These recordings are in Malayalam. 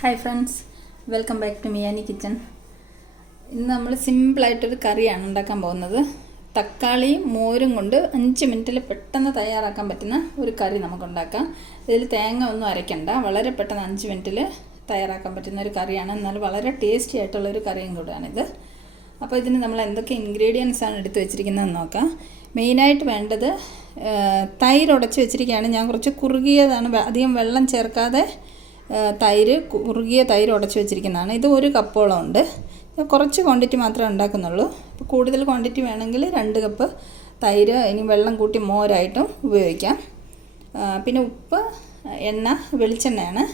Hi friends, welcome back to Miyani kitchen. ഇന്ന് നമ്മൾ സിമ്പിളായിട്ടൊരു കറിയാണ് ഉണ്ടാക്കാൻ പോകുന്നത്. തക്കാളിയും മോരും കൊണ്ട് 5 മിനിറ്റിൽ പെട്ടെന്ന് തയ്യാറാക്കാൻ പറ്റുന്ന ഒരു കറി നമുക്കുണ്ടാക്കാം. ഇതിൽ തേങ്ങ ഒന്നും അരയ്ക്കണ്ട, വളരെ പെട്ടെന്ന് 5 മിനിറ്റിൽ തയ്യാറാക്കാൻ പറ്റുന്ന ഒരു കറിയാണ്. എന്നാൽ വളരെ ടേസ്റ്റി ആയിട്ടുള്ളൊരു കറിയും കൂടെയാണിത്. അപ്പോൾ ഇതിന് നമ്മൾ എന്തൊക്കെ ഇൻഗ്രീഡിയൻസാണ് എടുത്ത് വെച്ചിരിക്കുന്നതെന്ന് നോക്കാം. മെയിനായിട്ട് വേണ്ടത് തൈര് ഉടച്ച് വെച്ചിരിക്കുകയാണ്. ഞാൻ കുറച്ച് കുറുകിയതാണ്, അധികം വെള്ളം ചേർക്കാതെ കുറുകിയ തൈര് ഉടച്ച് വെച്ചിരിക്കുന്നതാണ്. ഇത് 1 കപ്പോളം ഉണ്ട്. കുറച്ച് ക്വാണ്ടിറ്റി മാത്രമേ ഉണ്ടാക്കുന്നുള്ളൂ. ഇപ്പോൾ കൂടുതൽ ക്വാണ്ടിറ്റി വേണമെങ്കിൽ 2 കപ്പ് തൈര്, ഇനി വെള്ളം കൂട്ടി മോരായിട്ടും ഉപയോഗിക്കാം. പിന്നെ ഉപ്പ്, എണ്ണ, വെളിച്ചെണ്ണയാണ്.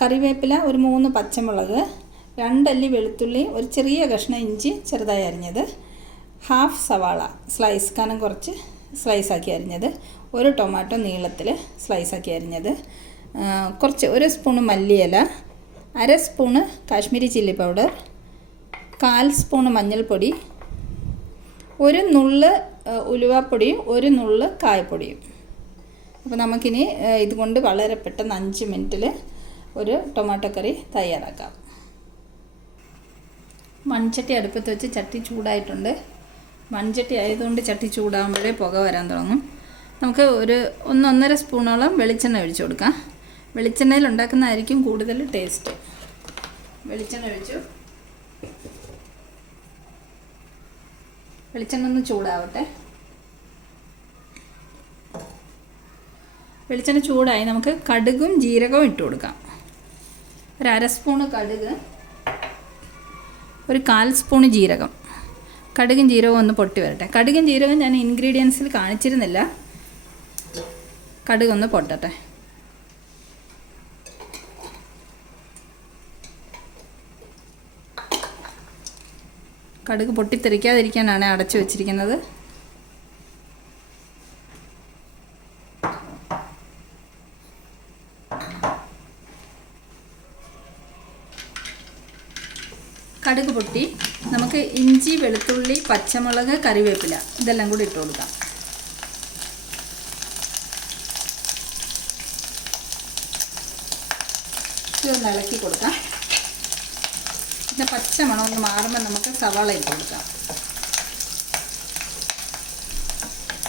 കറിവേപ്പില, ഒരു 3 പച്ചമുളക്, 2 അല്ലി വെളുത്തുള്ളി, ഒരു ചെറിയ കഷ്ണം ഇഞ്ചി ചെറുതായി അരിഞ്ഞത്, ഹാഫ് സവാള സ്ലൈസ് കനം കുറച്ച് സ്ലൈസാക്കി അരിഞ്ഞത്, 1 ടൊമാറ്റോ നീളത്തിൽ സ്ലൈസാക്കി അരിഞ്ഞത്, കുറച്ച് 1 സ്പൂണ് മല്ലിയില, 1/2 spoon Kashmiri chilli powder, 1/4 spoon മഞ്ഞൾപ്പൊടി, 1 നുള്ള് ഉലുവാപ്പൊടിയും 1 നുള്ള് കായപ്പൊടിയും. അപ്പോൾ നമുക്കിനി ഇതുകൊണ്ട് വളരെ പെട്ടെന്ന് 5 മിനിറ്റിൽ ഒരു ടൊമാറ്റോ കറി തയ്യാറാക്കാം. മൺചട്ടി അടുപ്പത്ത് വെച്ച് ചട്ടി ചൂടായിട്ടുണ്ട്. മൺചട്ടി ആയതുകൊണ്ട് ചട്ടി ചൂടാകുമ്പോഴേ പുക വരാൻ തുടങ്ങും. നമുക്ക് 1-1.5 സ്പൂണോളം വെളിച്ചെണ്ണ ഒഴിച്ചു കൊടുക്കാം. വെളിച്ചെണ്ണയിൽ ഉണ്ടാക്കുന്നതായിരിക്കും കൂടുതൽ ടേസ്റ്റ്. വെളിച്ചെണ്ണ ഒഴിച്ചു. വെളിച്ചെണ്ണ ഒന്ന് ചൂടാവട്ടെ. വെളിച്ചെണ്ണ ചൂടായി നമുക്ക് കടുകും ജീരകവും ഇട്ട് കൊടുക്കാം. 1/2 സ്പൂണ് കടുക്, 1/4 സ്പൂണ് ജീരകം. കടുകും ജീരകവും ഒന്ന് പൊട്ടി വരട്ടെ. കടുകും ജീരകം ഞാൻ ഇൻഗ്രീഡിയൻസിൽ കാണിച്ചിരുന്നില്ല. കടുകൊന്ന് പൊട്ടട്ടെ. കടുക് പൊട്ടിത്തെറിക്കാതിരിക്കാനാണ് അടച്ചു വെച്ചിരിക്കുന്നത്. കടുക് പൊട്ടി. നമുക്ക് ഇഞ്ചി, വെളുത്തുള്ളി, പച്ചമുളക്, കറിവേപ്പില ഇതെല്ലാം കൂടി ഇട്ട് കൊടുക്കാം. ഇതൊന്ന് ഇളക്കി കൊടുക്കാം. പിന്നെ പച്ചമണം ഒന്ന് മാറുമ്പോൾ നമുക്ക് സവാള ഇട്ട് കൊടുക്കാം.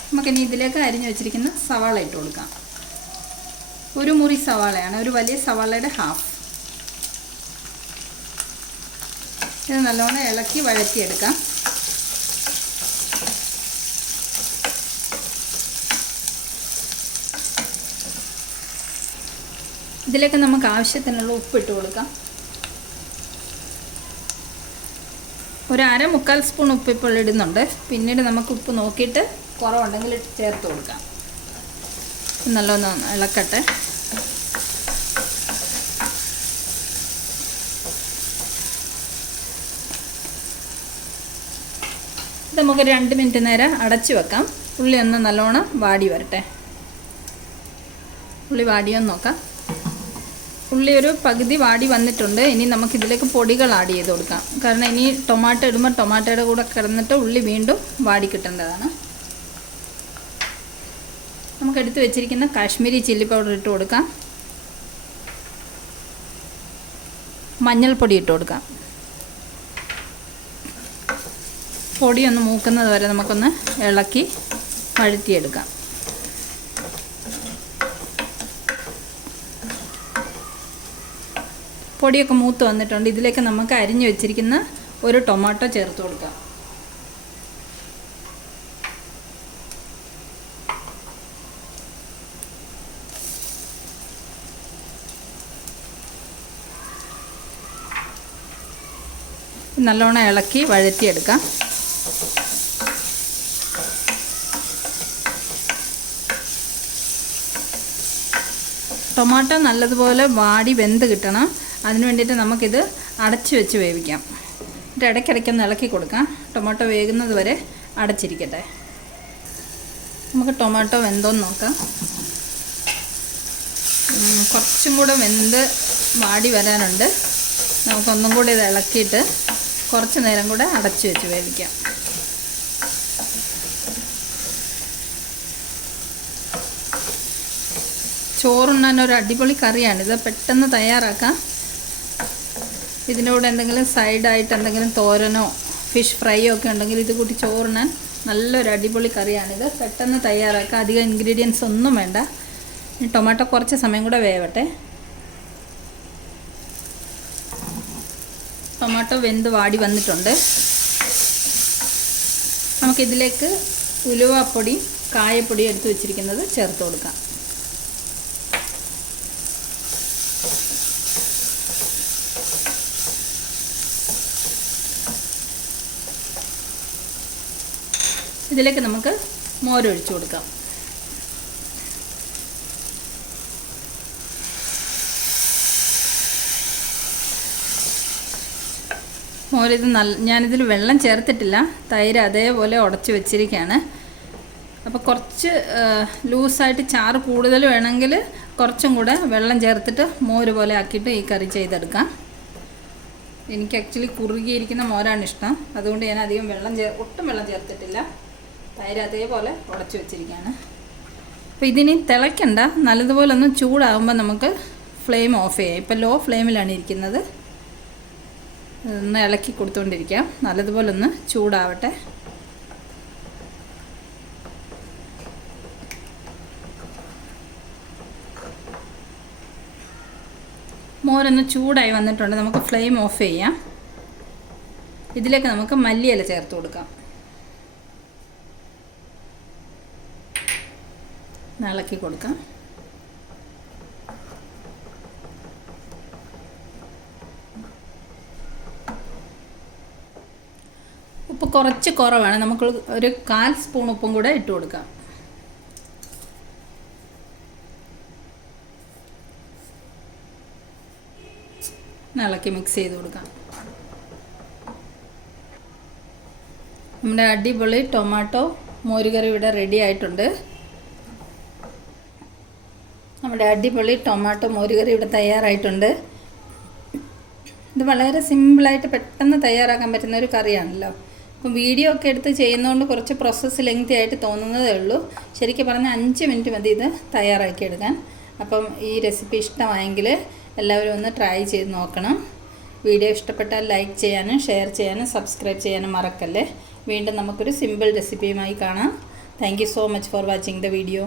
നമുക്കിനി ഇതിലേക്ക് അരിഞ്ഞു വെച്ചിരിക്കുന്ന സവാള ഇട്ട് കൊടുക്കാം. 1 മുറി സവാളയാണ്, ഒരു വലിയ സവാളയുടെ ഹാഫ്. ഇത് നല്ലോണം ഇളക്കി വഴറ്റിയെടുക്കാം. ഇതിലേക്ക് നമുക്ക് ആവശ്യത്തിനുള്ള ഉപ്പിട്ട് കൊടുക്കാം. ഒരു 1/4 സ്പൂൺ ഉപ്പ് ഇപ്പോൾ ഇടുന്നുണ്ട്. പിന്നീട് നമുക്ക് ഉപ്പ് നോക്കിയിട്ട് കുറവുണ്ടെങ്കിൽ ചേർത്ത് കൊടുക്കാം. നല്ലോണം ഇളക്കട്ടെ. ഇത് നമുക്ക് 2 മിനിറ്റ് നേരം അടച്ചു വെക്കാം. ഉള്ളി ഒന്ന് നല്ലോണം വാടി വരട്ടെ. ഉള്ളി വാടിയൊന്ന് നോക്കാം. ഉള്ളി ഒരു പകുതി വാടി വന്നിട്ടുണ്ട്. ഇനി നമുക്കിതിലേക്ക് പൊടികൾ ആഡ് ചെയ്ത് കൊടുക്കാം. കാരണം ഇനി ടൊമാറ്റോ ഇടുമ്പോൾ ടൊമാറ്റോയുടെ കൂടെ കിടന്നിട്ട് ഉള്ളി വീണ്ടും വാടി കിട്ടേണ്ടതാണ്. നമുക്ക് എടുത്ത് വെച്ചിരിക്കുന്ന കാശ്മീരി ചില്ലി പൗഡർ ഇട്ട് കൊടുക്കാം. മഞ്ഞൾപ്പൊടി ഇട്ട് കൊടുക്കാം. പൊടിയൊന്ന് മൂക്കുന്നത് വരെ നമുക്കൊന്ന് ഇളക്കി വഴറ്റിയെടുക്കാം. പൊടിയൊക്കെ മൂത്ത് വന്നിട്ടുണ്ട്. ഇതിലേക്ക് നമുക്ക് അരിഞ്ഞു വെച്ചിരിക്കുന്ന 1 ടൊമാറ്റോ ചേർത്ത് കൊടുക്കാം. നല്ലോണം ഇളക്കി വഴറ്റിയെടുക്കാം. ടൊമാറ്റോ നല്ലതുപോലെ വാടി വെന്ത് കിട്ടണം. അതിന് വേണ്ടിയിട്ട് നമുക്കിത് അടച്ച് വെച്ച് വേവിക്കാം. ഇത് ഇടയ്ക്കിടയ്ക്കൊന്ന് ഇളക്കി കൊടുക്കാം. ടൊമാറ്റോ വേകുന്നത് വരെ അടച്ചിരിക്കട്ടെ. നമുക്ക് ടൊമാറ്റോ വെന്തോന്ന് നോക്കാം. കുറച്ചും കൂടെ വെന്ത് വാടി വരാനുണ്ട്. നമുക്കൊന്നും കൂടി ഇത് ഇളക്കിയിട്ട് കുറച്ച് നേരം കൂടെ അടച്ച് വെച്ച് വേവിക്കാം. ചോറുണ്ണാൻ ഒരു അടിപൊളി കറിയാണിത്. പെട്ടെന്ന് തയ്യാറാക്കാം. ഇതിൻ്റെ കൂടെ എന്തെങ്കിലും സൈഡായിട്ട് എന്തെങ്കിലും തോരനോ ഫിഷ് ഫ്രൈയോ ഒക്കെ ഉണ്ടെങ്കിൽ ഇത് കൂട്ടി ചോറുണ്ണാൻ നല്ലൊരു അടിപൊളി കറിയാണിത്. പെട്ടെന്ന് തയ്യാറാക്കാം. അധികം ഇൻഗ്രീഡിയൻസ് ഒന്നും വേണ്ട. ടൊമാറ്റോ കുറച്ച് സമയം കൂടെ വേവട്ടെ. ടൊമാറ്റോ വെന്ത് വാടി വന്നിട്ടുണ്ട്. നമുക്കിതിലേക്ക് ഉലുവാപ്പൊടി കായപ്പൊടി എടുത്ത് വെച്ചിരിക്കുന്നത് ചേർത്ത് കൊടുക്കാം. ഇതിലേക്ക് നമുക്ക് മോരൊഴിച്ച് കൊടുക്കാം. മോരിത് ഞാനിതിൽ വെള്ളം ചേർത്തിട്ടില്ല. തൈര് അതേപോലെ ഉടച്ച് വെച്ചിരിക്കുകയാണ്. അപ്പോൾ കുറച്ച് ലൂസായിട്ട് ചാറ് കൂടുതൽ വേണമെങ്കിൽ കുറച്ചും കൂടെ വെള്ളം ചേർത്തിട്ട് മോര് പോലെ ആക്കിയിട്ട് ഈ കറി ചെയ്തെടുക്കാം. എനിക്ക് ആക്ച്വലി കുറുകിയിരിക്കുന്ന മോരാണ് ഇഷ്ടം. അതുകൊണ്ട് ഞാൻ അധികം ഒട്ടും വെള്ളം ചേർത്തിട്ടില്ല. തൈര് അതേപോലെ ഉടച്ച് വെച്ചിരിക്കുകയാണ്. അപ്പോൾ ഇതിനി തിളയ്ക്കണ്ട. നല്ലതുപോലെ ഒന്ന് ചൂടാകുമ്പോൾ നമുക്ക് ഫ്ലെയിം ഓഫ് ചെയ്യാം. ഇപ്പോൾ ലോ ഫ്ലെയിമിലാണ് ഇരിക്കുന്നത്. ഒന്ന് ഇളക്കി കൊടുത്തുകൊണ്ടിരിക്കാം. നല്ലതുപോലെ ഒന്ന് ചൂടാവട്ടെ. മോരൊന്ന് ചൂടായി വന്നിട്ടുണ്ട്. നമുക്ക് ഫ്ലെയിം ഓഫ് ചെയ്യാം. ഇതിലേക്ക് നമുക്ക് മല്ലിയില ചേർത്ത് കൊടുക്കാം. ഇളക്കി കൊടുക്കാം. ഉപ്പ് കുറച്ച് കുറവാണ്. നമുക്ക് ഒരു 1/4 സ്പൂൺ ഉപ്പും കൂടെ ഇട്ട് കൊടുക്കാം. ഇളക്കി മിക്സ് ചെയ്ത് കൊടുക്കാം. നമ്മുടെ അടിപൊളി ടൊമാറ്റോ മോരുകറി ഇവിടെ റെഡി ആയിട്ടുണ്ട്. ഇവിടെ തയ്യാറായിട്ടുണ്ട്. ഇത് വളരെ സിമ്പിളായിട്ട് പെട്ടെന്ന് തയ്യാറാക്കാൻ പറ്റുന്ന ഒരു കറിയാണല്ലോ. അപ്പം വീഡിയോ ഒക്കെ എടുത്ത് ചെയ്യുന്നതുകൊണ്ട് കുറച്ച് പ്രോസസ്സ് ലെങ്തി ആയിട്ട് തോന്നുന്നതേ ഉള്ളൂ. ശരിക്കും പറഞ്ഞാൽ 5 മിനിറ്റ് മതി ഇത് തയ്യാറാക്കിയെടുക്കാൻ. അപ്പം ഈ റെസിപ്പി ഇഷ്ടമായെങ്കിൽ എല്ലാവരും ഒന്ന് ട്രൈ ചെയ്ത് നോക്കണം. വീഡിയോ ഇഷ്ടപ്പെട്ടാൽ ലൈക്ക് ചെയ്യാനും ഷെയർ ചെയ്യാനും സബ്സ്ക്രൈബ് ചെയ്യാനും മറക്കല്ലേ. വീണ്ടും നമുക്കൊരു സിമ്പിൾ റെസിപ്പിയുമായി കാണാം. Thank you so much for watching the video.